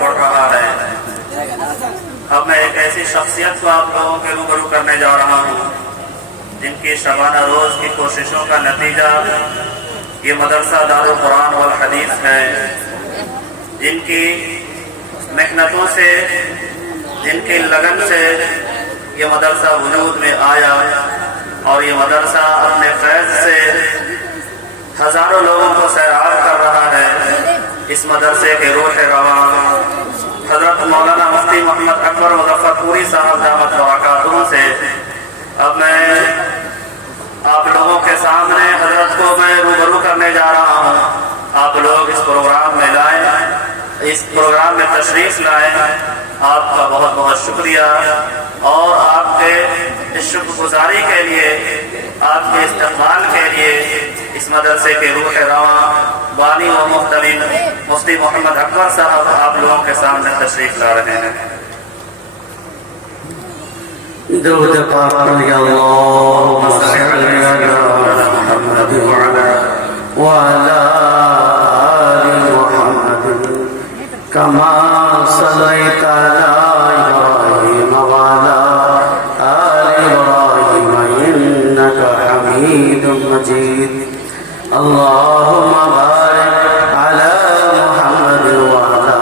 پڑھ رہا ہے۔ اب میں ایک ایسی شخصیت کو آپ لوگوں کے روبرو کرنے جا رہا ہوں جن کی شبانہ روز کی کوششوں کا نتیجہ یہ مدرسہ دارالقرآن والحدیث ہے، جن کی محنتوں سے، جن کی لگن سے یہ مدرسہ وجود میں آیا اور یہ مدرسہ اپنے فیض سے ہزاروں لوگوں کو سیراب کر رہا ہے۔ اس مدرسے کے روح رواں حضرت مولانا مفتی محمد اکبر مظفر پوری صاحب دامت برکاتہ سے اب میں آپ لوگوں کے سامنے حضرت کو میں روبرو کرنے جا رہا ہوں۔ آپ لوگ اس پروگرام میں لائیں، اس پروگرام میں تشریف لائیں، آپ کا بہت بہت شکریہ، اور آپ کے اس شکر گزاری کے لیے، آپ کے استقبال کے لیے اس مدرسے کے روح رواں بانی و محترم مفتی محمد اکبر صاحب آپ لوگوں کے سامنے تشریف لا رہے ہیں۔ درود پاک پڑھیے اللہم صلی علی محمد وعلی آل محمد کما صلیت علی ابراہیم وعلی آل ابراہیم انک حمید مجید۔ اللہم بارک علی محمد وعلی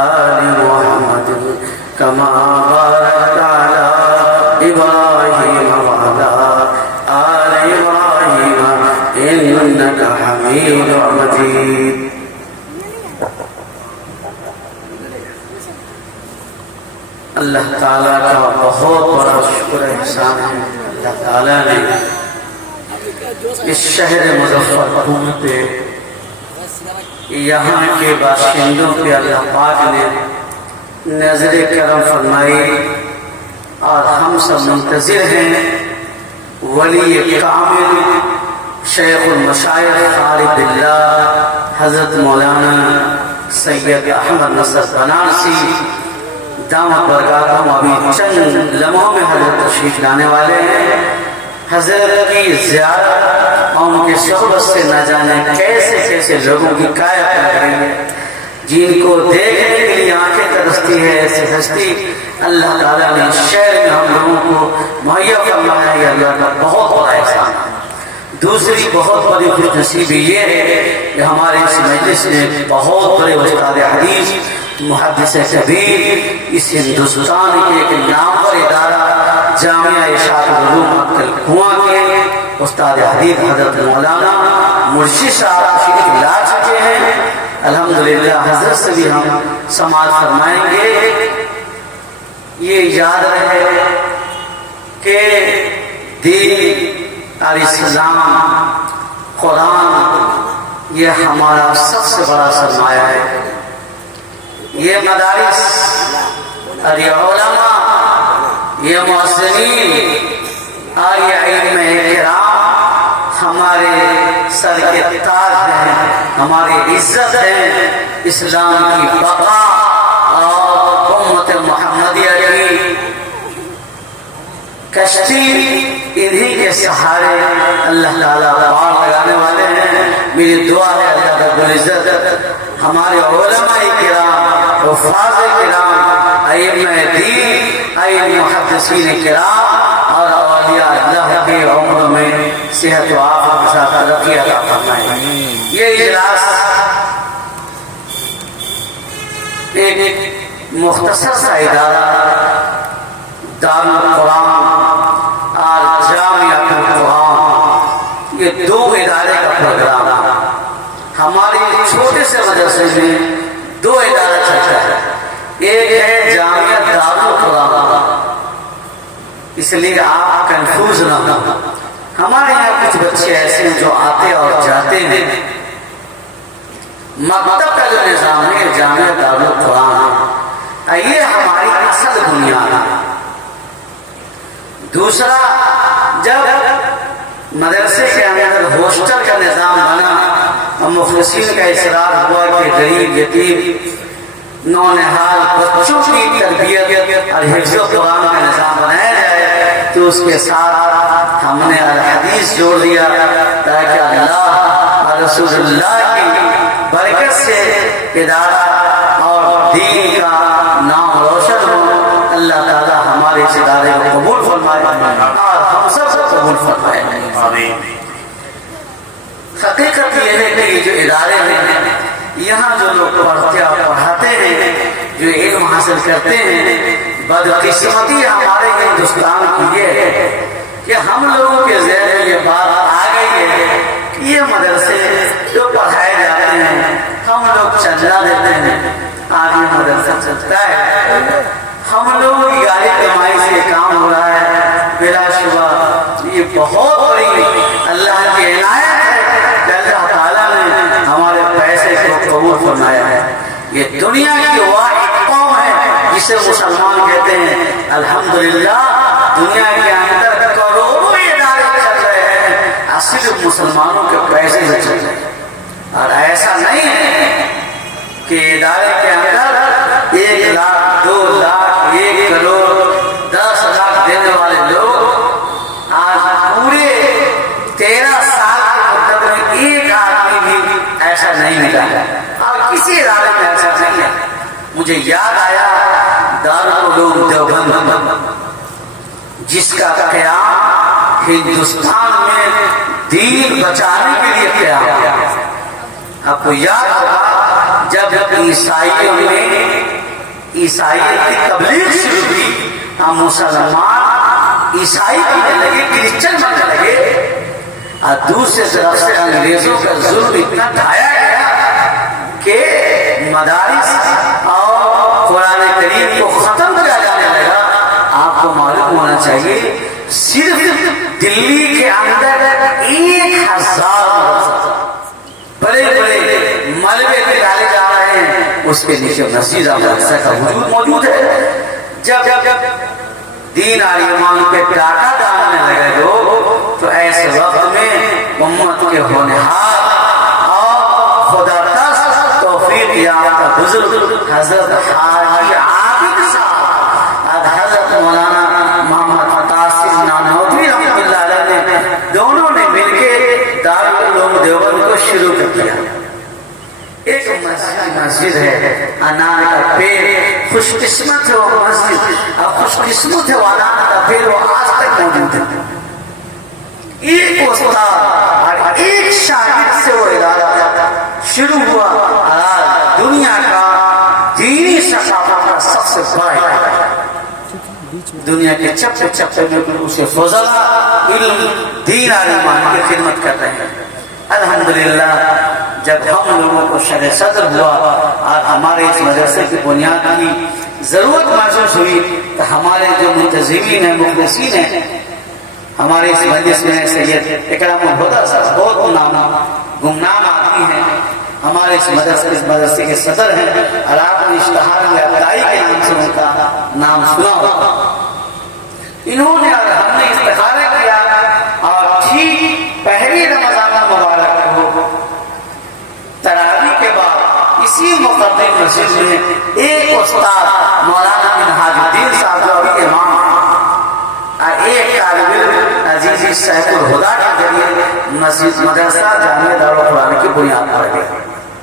آل محمد کما بارکت علی ابراہیم وعلی آل ابراہیم انک حمید مجید۔ اللہ تعالیٰ کا بہت بڑا شکر احسان ہے، اللہ تعالیٰ نے اس شہر مظفر پہ یہاں کے باشندوں پہ اللہ پاک نے نظر کرم فرمائی، اور ہم سب منتظر ہیں ولی کامل شیخ المشائخ خالد اللہ حضرت مولانا سید احمد نصر بنارسی دامت برکاتہم ابھی چند لمحوں میں حضرت تشریف لانے والے ہیں۔ حضرت کی زیارت اور ان کی صحبت سے نہ جانے کیسے کیسے لوگوں کی کائے کریں گے، جن کو دیکھنے کے لیے آنکھیں ترستی ہے، ایسی ہستی اللہ تعالیٰ نے شہر میں ہم لوگوں کو مہیا فرمایا ہے، اللہ کا بہت بڑا احسان ہے۔ دوسری بہت بڑی خوش نصیبی یہ ہے کہ ہمارے اس مجلس میں بہت بڑے استاد حدیث محدث کبیر اس ہندوستان کے ایک نامور ادارہ جامعہ اشاعت العلوم مکتل کنواں کے استاد حدیث حضرت مولانا مرشد صاحب تشریف لا چکے ہیں۔ الحمدللہ حضرت سے بھی ہم سماعت فرمائیں گے۔ یہ یاد رہے کہ دین اور اسلام قرآن یہ ہمارا سب سے بڑا سرمایہ ہے۔ یہ مدارس اور یہ علماء، یہ مؤذنین اور یہ ائمہ کرام ہمارے سر کے تاج ہیں، ہماری عزت ہے۔ اسلام کی بقا اور امت محمدیہ کی کشتی انہی کے سہارے اللہ تعالیٰ پار لگانے والے ہیں۔ میری دعا ہے اللہ رب العزت ہمارے علماء کرام، حفاظ کرام، ائمہ دین، ائمہ محدثین کرام اور اولیاء اللہ کے عمر میں صحت و عافیت کے ساتھ ترقی عطا فرمائے۔ یہ اجلاس ایک مختصر سا ادارہ دارالقرآن اور جامعہ القرآن، یہ دو ادارے کا پروگرام ہے۔ ہمارے چھوٹے سے مدرسے میں دو ادارے چلتا ہے، ایک ہے جامعہ دارالقرآن، اس لیے آپ کنفیوز نہ ہوں۔ ہمارے یہاں کچھ بچے ایسے ہیں جو آتے اور جاتے ہیں۔ مکتب کا جو نظام ہے جامعہ دارالقرآن ہے، یہ ہماری اصل بنیاد ہے۔ دوسرا، جب مدرسے کے اندر ہاسٹل کا نظام بنا اور مخلصین کا اصرار ہوا کہ غریب یتیم نونہال بچوں کی تربیت اور حفظ قرآن کا نظام بنایا جائے، تو اس کے ساتھ ہم نے الحدیث جوڑ دیا تاکہ اللہ اور رسول اللہ کی برکت سے ادارہ اور فرمائے. آمین. حقیقت یہ ہے کہ یہ جو ادارے ہیں یہاں جو لوگ پڑھتے اور پڑھاتے ہیں جو علم حاصل کرتے ہیں بدقسمتی ہمارے ہندوستان کی یہ ہے کہ ہم لوگوں کے ذہن میں یہ بات آ گئی ہے کہ یہ مدرسے جو پڑھائے جاتے ہیں ہم لوگ چندہ دیتے ہیں آگے مدرسہ چلتا ہے. ہم لوگوں کی گاڑی کمائی سے یہ کام ہو رہا ہے. بلا شبہ یہ بہت بڑی اللہ کی عنایت ہے کہ اللہ تعالیٰ نے ہمارے پیسے کو قبول فرمایا ہے. یہ دنیا کی واحد قوم ہے جسے مسلمان کہتے ہیں. الحمدللہ دنیا کے اندر کروڑوں ادارے چل رہے ہیں صرف مسلمانوں کے پیسے سے چل رہے ہیں. اور ایسا نہیں ہے کہ ادارے کے اندر 1 لاکھ 2 لاکھ 1 کروڑ 10 لاکھ دینے والے لوگ آج پورے 13 سال کے مدت میں ایک آدمی بھی ایسا نہیں ملا ہے. اور کسی ادارے میں ایسا نہیں ہے. مجھے یاد آیا دارالعلوم دیوبند جس کا قیام ہندوستان میں دین بچانے کے لیے قیام کیا. آپ کو یاد ہوگا جب عیسائیوں نے عیسائیت کی تبلیغ شروع کی ہم مسلمان عیسائی بننے لگے کرسچن بننے لگے اور دوسرے طرف سے انگریزوں کا ظلم اتنا ڈھایا گیا کہ مدارس اور قرآن کریم کو ختم کیا جانے لگا. آپ کو معلوم ہونا چاہیے صرف دلی کے اندر 1000 بڑے بڑے ملبے نکالے جا رہے ہیں اس کے نیچے مسجد مدرسہ کا وجود موجود ہے. جب دین اور ایمان پہ ڈاکہ ڈالنے لگے لوگ تو ایسے وقت میں امت کے ہونہار اور خدا ترس توفیق یافتہ بزرگ حضرت حاجی عابد صاحب حضرت مولانا محمد قاسم نانوتوی رحمۃ اللہ علیہ نے دونوں نے مل کے دارالعلوم دیوبند کو شروع کر دیا. ایک مسجد ہے انار کا پیڑ خوش قسمت ہے وہ مسجد اور خوش قسمت ہے وہ انار کا پیڑ وہ آج تک موجود ہے. ایک استاد اور ایک شاگرد سے وہ ادارہ شروع ہوا اور دنیا کا دینی ثقافت کا سب سے بڑا ادارہ دنیا کے چپے چپے میں اسے فضلہ علم دین اور ایمان کی خدمت کر رہے ہیں. الحمدللہ جب ہم لوگوں کو شرح صدر ہوا اور ہمارے اس مدرسے کی بنیاد کی ضرورت محسوس ہوئی تو ہمارے جو منتظمین ہیں مخلصین ہیں ہمارے اس مجلس میں سید اکرام الہدیٰ صاحب بہت گمنام آدمی ہیں. ہمارے اس مدرسے کے صدر ہیں اور آپ نے اشتہار یا ابتدائی کے نام سے ان کا نام سنا ہوگا. انہوں نے اور ہم نے استخارہ کیا اور ٹھیک پہلی رمضان مبارک کو تراویح کے بعد اسی مقدس مسجد میں ایک استاد مولانا منہاج الدین صاحب جو ابھی امام اور ایک طالب علم عزیزی سیف الہدیٰ کے ذریعے مسجد مدرسہ جامعہ دارالقرآن کی بنیاد پر گیا.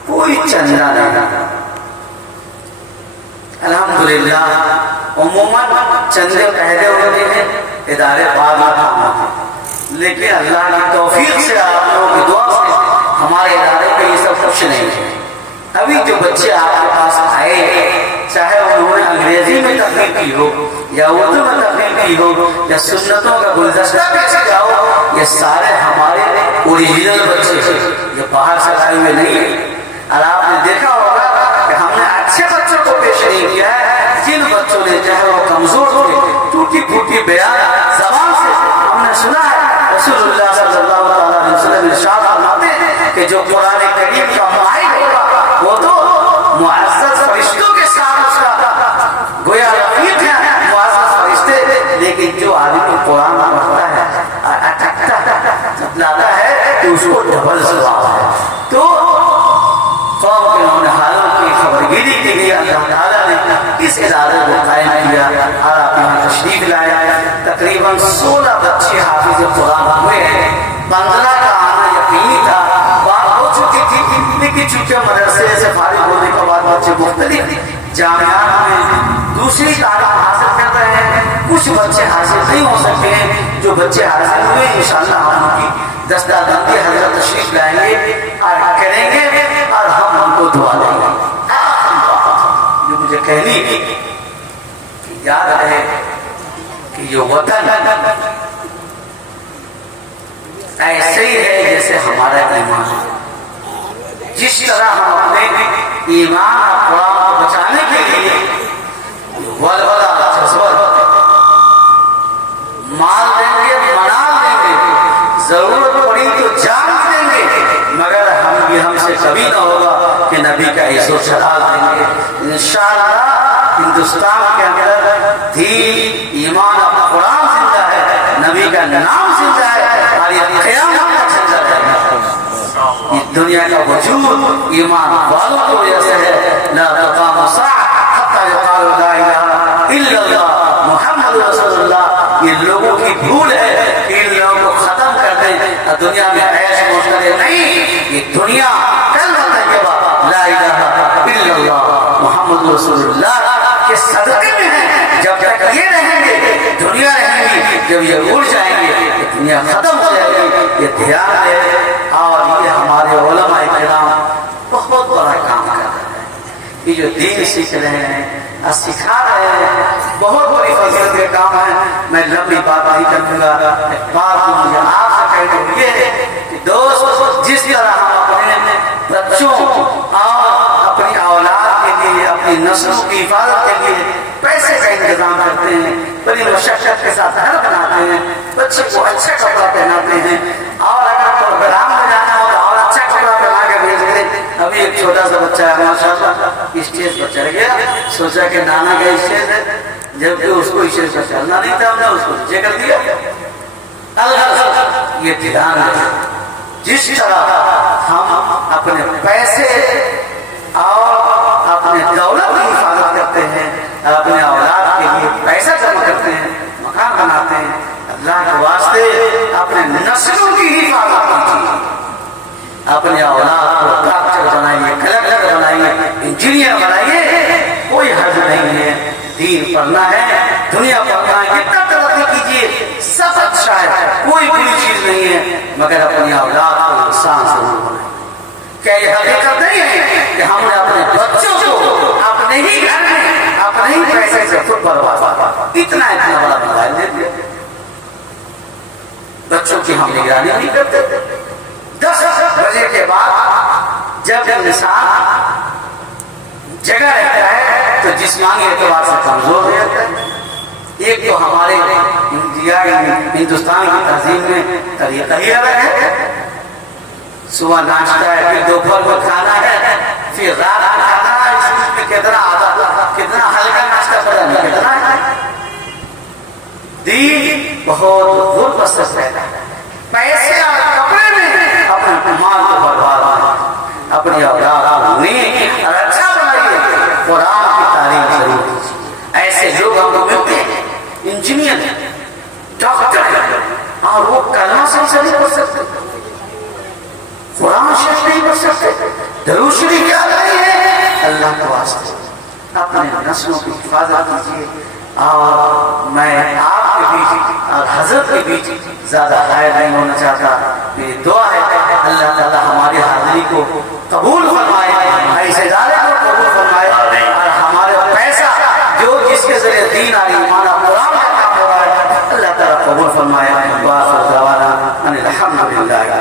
کوئی چندہ نہیں. الحمدللہ عموماً چندے پہلے ہوتے ہیں ادارے بعد میں کام ہوتے ہیں لیکن اللہ کی توفیق سے آپ لوگوں کی دعا سے ہمارے ادارے میں یہ سب کچھ نہیں ہے. ابھی جو بچے آپ کے پاس آئے چاہے انہوں نے انگریزی میں تقریر کی ہو یا اردو میں تقریر کی ہو یا سنتوں کا گلدستہ پیش کیا ہو یہ سارے ہمارے اوریجنل بچے یہ باہر سے آئے ہوئے نہیں ہیں. اور آپ نے دیکھا ہوگا کہ ہم نے اچھے بچوں کو پیش نہیں کیا ہے. جن بچوں نے چاہے وہ کمزور تھے ٹوٹی پھوٹی بیان زبان سے ہم نے سنا ہے رسول اللہ صلی اللہ علیہ وسلم ارشاد فرماتے ہیں کہ جو قرآن کریم کا ماہر ہوگا وہ تو معزز فرشتوں کے ساتھ اس کا گویا رفیق ہے معزز فرشتے. لیکن جو آدمی قرآن پڑھتا ہے اٹکتا لاتا ہے تو اس کو ڈبل ثواب ہے. تو قوم کے ہونہاروں کی خبرگیری کے لیے اللہ تعالیٰ نے اس ادارے کو قائم کیا اور آپ یہاں تشریف لایا. تقریباً 16 بچے حافظ قرآن ہوئے ہیں. 15 کا آنا یقینی تھا بات ہو چکی تھی لیکن چونکہ مدرسے سے فارغ ہونے کے بعد بچے مختلف جامعات میں دوسری تعلیم حاصل کر رہے ہیں کچھ بچے حاصل نہیں ہو سکتے ہیں، جو بچے حاصل ہوئے انشاءاللہ ہم ان کی دستاویزی حضرت تشریف لائیں گے اور کریں گے اور ہم ان کو دعا دیں گے۔ جو مجھے کہنی ہے کہ یاد رہے کہ یہ وطن ایسے ہی ہے جیسے ہمارا ایمان ہے۔ جس طرح ہم اپنے ایمان اقوام کو بچانے کے لیے ولولہ جذبہ مال دیں گے، منال دیں گے، ضرورت پڑی تو جان دیں گے، مگر ہم سے کبھی نہ ہوگا کہ نبی کا عزت و جلال دیں گے۔ انشاءاللہ ہندوستان کے اندر دین، ایمان اور قرآن زندہ ہے، نبی کا نام زندہ ہے اور یہ قیامت تک زندہ رہے گا۔ یہ دنیا کا وجود ایمان والوں کی وجہ سے ہے۔ لا تقام الساعة حتى يقال لا الہ الا اللہ محمد رسول اللہ۔ یہ لوگوں کی بھول ہے کہ ان لوگوں کو ختم کر دیں اور دنیا میں عیش موج کرے، نہیں، یہ دنیا کلمہ طیبہ لا الہ الا اللہ محمد رسول اللہ کے صدقے میں ہے۔ جب تک یہ رہیں گے دنیا رہیں گی، جب یہ اڑ جائیں گے دنیا ختم ہو جائے گی۔ یہ دھیان ہے اور یہ ہمارے علماء کرام بہت بڑا کام کر رہے ہیں۔ یہ جو دین سیکھ رہے ہیں اور سکھا رہے ہیں، بہت بڑی فضیلت کے کام ہے۔ میں لمبی بات نہیں کروں گا، ایک بات مجھے آپ سے کہنے کو یہ ہے کہ دوست، جس طرح ہم اپنے بچوں اور اپنی اولاد کے لیے، اپنی نسلوں کی حفاظت کے لیے پیسے کا انتظام کرتے ہیں، بڑی مشقت کے ساتھ گھر بناتے ہیں، بچے کو اچھا کپڑا پہناتے ہیں، اور اگر پروگرام میں جانا ہو اور اچھا کپڑا پہنا کے بھیجتے ہیں۔ ابھی ایک چھوٹا سا بچہ ہے ماشاءاللہ اسٹیج پر چڑھ گیا، سوچا کہ نانا کا اسٹیج ہے، جبکہ اس کو اسٹیج پر چلنا نہیں تھا، ہم نے اس کو نیچے کر دیا۔ یہ دھیان ہے، جس طرح ہم اپنے پیسے اور اپنے دولت کی حفاظت کرتے ہیں، اپنے اولاد کے لیے پیسہ جمع کرتے ہیں، مکان بناتے ہیں، اللہ کے واسطے اپنے نسلوں کی حفاظت کیجیے۔ اپنے اولاد کو ڈاکٹر بنائیے، کلکٹر بنائیے، انجینئر بنائیے، کوئی حرج نہیں ہے۔ دین پڑھنا ہے، دنیا پڑھنا ہے، کتنا ترقی کیجیے، سب اچھا ہے، کوئی بری چیز نہیں ہے، مگر اپنی اولاد کو انسان ضرور بنائیں۔ کیا یہ حقیقت نہیں ہے کہ ہم نے اپنے بچوں کو اپنے ہی گھر میں اپنے ہی پیسے سے خود برباد اتنا بڑا موبائل دے دیا؟ بچوں کی ہم نگرانی نہیں کرتے۔ 10 بجے کے بعد جب انسان جگہ رہتا ہے تو جسمانی اعتبار سے کمزور ہو جاتا ہے۔ ایک تو ہمارے انڈیا ہندوستان کی تہذیب میں طریقہ ہی الگ ہے، صبح ناشتہ ہے، پھر دوپہر کو کھانا ہے، پھر رات کو کھانا ہے۔ اس میں کتنا ہلکا ناشتہ پڑا نہیں، کتنا ہے۔ دین بہت غربت سے رہتا ہے، پیسے اور کپڑے میں اپنے مال کو برباد کریں، اپنی اولاد کو نیک اور اچھا بنائیے، قرآن کی تعلیم ضرور دیجیے۔ ایسے لوگ ہم کو ملتے ہیں، انجینئر ہیں، ڈاکٹر ہیں، اور وہ کلمہ سے نہیں پڑھ سکتے، قرآن شریف نہیں پڑھ سکتے، درود شریف کیا نہیں ہے۔ اللہ کے واسطے اپنے نسلوں کی حفاظت کیجیے۔ اور میں آپ کے بیچ اور حضرت کے بیچ زیادہ غائب نہیں ہونا چاہتا۔ میری دعا ہے اللہ تعالیٰ ہماری حاضری کو قبول فرمائے، ایسے ادارے کو قبول فرمائے، اور ہمارے پیسہ جو جس کے ذریعے دین اور ایمان اور قرآن کا کام ہو رہا ہے اللہ تعالیٰ قبول فرمائے۔ وآخر دعوانا ان الحمد للہ۔